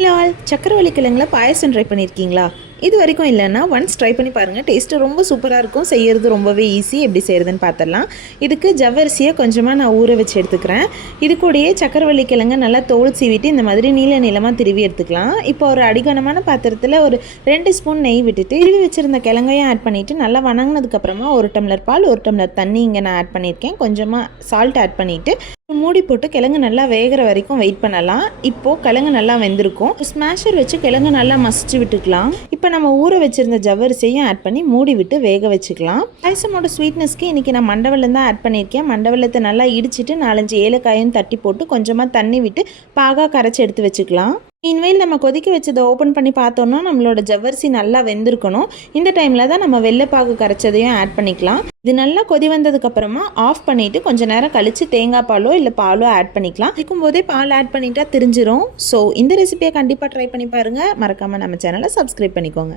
Hello all, சக்கரவள்ளி கிழங்குல பாயசம் try பண்ணியிருக்கீங்களா? இது வரைக்கும் இல்லைன்னா ஒன்ஸ் ட்ரை பண்ணி பாருங்கள். டேஸ்ட்டு ரொம்ப சூப்பராக இருக்கும். செய்கிறது ரொம்பவே ஈஸி. எப்படி செய்கிறதுன்னு பார்த்துடலாம். இதுக்கு ஜவ்வரிசியை கொஞ்சமாக நான் ஊற வச்சு எடுத்துக்கிறேன். இது கூடயே சக்கரவள்ளி கிழங்கு நல்லா தோல் சீவிட்டு இந்த மாதிரி நீள நீளமாக திருவி எடுத்துக்கலாம். இப்போ ஒரு அடிகனமான பாத்திரத்தில் ஒரு 2 ஸ்பூன் நெய் விட்டுட்டு திருவி வச்சுருந்த கிழங்கையும் ஆட் பண்ணிவிட்டு நல்லா வணங்கினதுக்கப்புறமா 1 டம்ளர் பால் 1 டம்ளர் தண்ணி இங்கே நான் ஆட் பண்ணியிருக்கேன். கொஞ்சமாக சால்ட் ஆட் பண்ணிவிட்டு மூடி போட்டு கிழங்கு நல்லா வேகிற வரைக்கும் வெயிட் பண்ணலாம். இப்போது கிழங்கு நல்லா வெந்திருக்கும். ஸ்மாஷர் வச்சு கிழங்கு நல்லா மசிச்சு விட்டுக்கலாம். இப்போ நம்ம ஊற வச்சிருந்த ஜவ்வரிசையும் ஆட் பண்ணி மூடி விட்டு வேக வச்சுக்கலாம். பாயசமோட ஸ்வீட்னஸ்க்கு இன்றைக்கி நான் மண்டவெல்லம் தான் ஆட் பண்ணியிருக்கேன். மண்டவெல்லத்தை நல்லா இடிச்சிட்டு 4-5 ஏலக்காயும் தட்டி போட்டு கொஞ்சமாக தண்ணி விட்டு பாகாக கரைச்சி எடுத்து வச்சுக்கலாம். இனிமேல் நம்ம கொதிக்க வச்சதை ஓப்பன் பண்ணி பார்த்தோன்னா நம்மளோட ஜவ்வரிசி நல்லா வெந்திருக்கணும். இந்த டைமில் தான் நம்ம வெள்ளைப்பாகு கரைச்சதையும் ஆட் பண்ணிக்கலாம். இது நல்லா கொதி வந்ததுக்கப்புறமா ஆஃப் பண்ணிவிட்டு கொஞ்சம் நேரம் கழித்து தேங்காய் பாலோ இல்லை பாலோ ஆட் பண்ணிக்கலாம். இருக்கும்போதே பால் ஆட் பண்ணிட்டா திரிஞ்சிரும். ஸோ இந்த ரெசிபியை கண்டிப்பாக ட்ரை பண்ணி பாருங்கள். மறக்காமல் நம்ம சேனலை சப்ஸ்கிரைப் பண்ணிக்கோங்க.